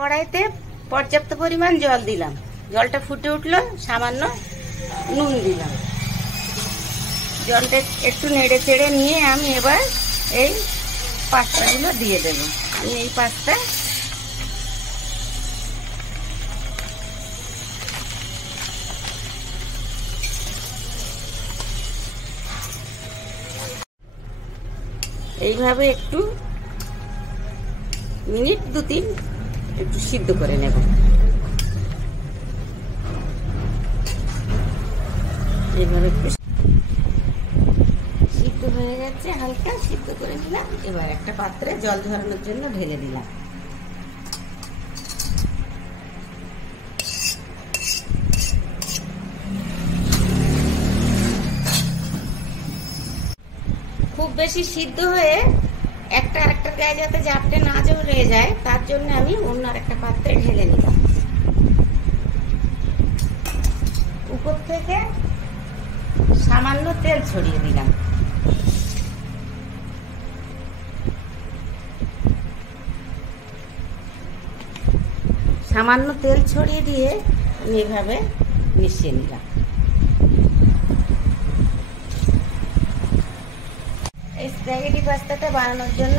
কড়াইতে পর্যাপ্ত পরিমাণ জল দিলাম, জলটা ফুটে উঠলো, সামান্য নুন দিলাম। জলটা একটু নেড়ে চেড়ে নিয়ে আমি এবার এই পাস্তাগুলো দিয়ে দেব। আমি এই পাস্তা এইভাবে একটু মিনিট 2-3 একটু সিদ্ধ করে নেব। এইভাবে একটু সিদ্ধ হয়ে গেছে, হালকা সিদ্ধ করে নিলাম। এবার একটা পাত্রে জল ঝরানোর জন্য ঢেলে দিলাম। খুব বেশি সিদ্ধ হয়ে একটা আরেকটা গায়ে যাতে জাপটে না জড়ে যায়, তার জন্য আমি অন্য আরেকটা পাত্রে ঢেলে নিলাম। উপর থেকে সামান্য তেল ছড়িয়ে দিলাম। সামান্য তেল ছড়িয়ে দিয়ে আমি এভাবে মিশিয়ে নিলাম। এই স্প্যাগেটি পাস্তাটা বানানোর জন্য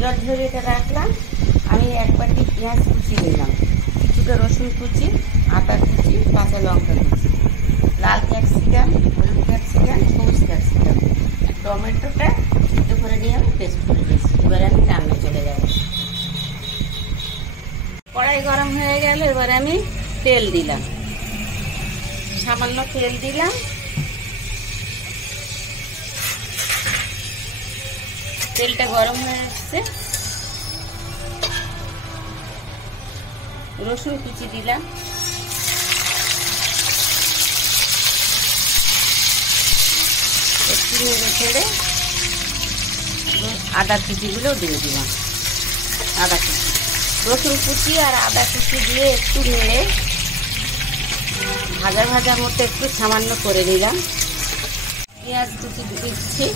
জল ঝরিয়ে রাখলাম। আমি এক বাটি পেঁয়াজ কুচি নিলাম, কিছুটা রসুন কুচি, আদা কুচি, কাঁচা লঙ্কা কুচি, লাল ক্যাপসিকাম, হলুদ ক্যাপসিকাম, সবুজ ক্যাপসিকাম, টমেটোটা সিদ্ধ করে নিয়ে আমি পেস্ট করে দিয়েছি। এবার আমি রান্না চলে যাব। কড়াই গরম হয়ে গেল, এবার আমি তেল দিলাম, সামান্য তেল দিলাম। তেলটা গরম হয়ে আসছে, রসুন কুচি দিলাম, একটু নেড়ে ছেড়ে আদা কুচিগুলো দিয়ে দিলাম। আদা কুচি, রসুন কুচি আর আদা কুচি দিয়ে একটু নেড়ে ভাজা ভাজার মতো একটু সামান্য করে নিলাম। পেঁয়াজ কুচি দিচ্ছি।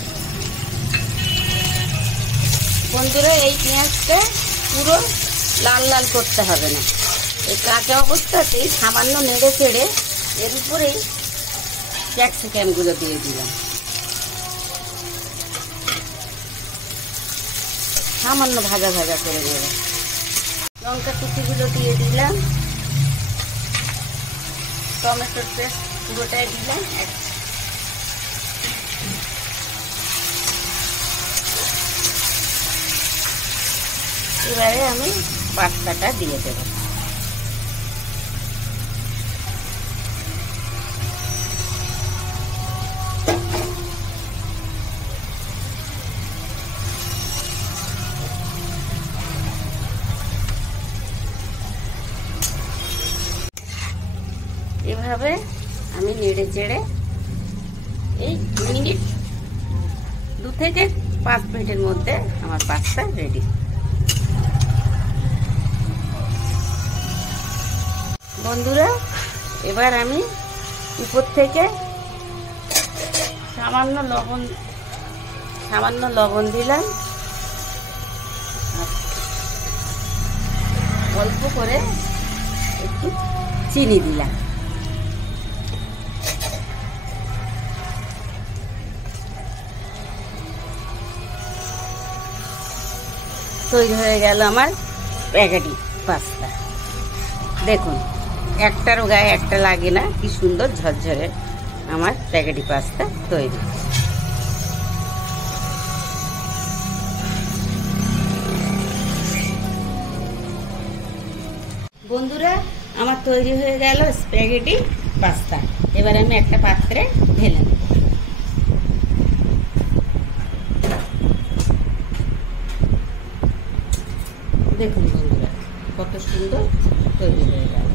বন্ধুরা, এই পেঁয়াজটা পুরো লাল লাল করতে হবে না, এই কাঁচা অবস্থাতেই সামান্য নেড়ে চেড়ে এর উপরেই ক্যাপসিকামগুলো দিয়ে দিলাম। সামান্য ভাজা ভাজা করে নেব। লঙ্কা কুচিগুলো দিয়ে দিলাম, টমেটোর পেস্ট পুরোটাই দিলাম। এবারে আমি পাস্তাটা দিয়ে দেব। এভাবে আমি নেড়ে চেড়ে এই 2 থেকে 5 মিনিটের মধ্যে আমার পাস্তা রেডি। বন্ধুরা, এবার আমি উপর থেকে সামান্য লবণ দিলাম, অল্প করে একটু চিনি দিলাম। তৈরি হয়ে গেল আমার স্প্যাগেটি পাস্তা। দেখুন, একটারও গায়ে একটা লাগে না, কি সুন্দর ঝরঝরে আমার স্প্যাগেটি পাস্তা তৈরি। বন্ধুরা, আমার তৈরি হয়ে গেল স্প্যাগেটি পাস্তা। এবার আমি একটা পাত্রে ঢেলে নেব। দেখুন বন্ধুরা, কত সুন্দর তৈরি হয়ে গেল।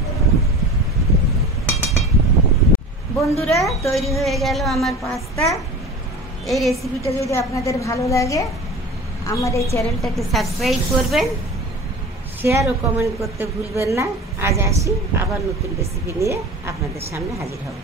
বন্ধুরা, তৈরি হয়ে গেল আমার পাস্তা। এই রেসিপিটা যদি আপনাদের ভালো লাগে, আমার এই চ্যানেলটাকে সাবস্ক্রাইব করবেন, শেয়ার ও কমেন্ট করতে ভুলবেন না। আজ আসি, আবার নতুন রেসিপি নিয়ে আপনাদের সামনে হাজির হব।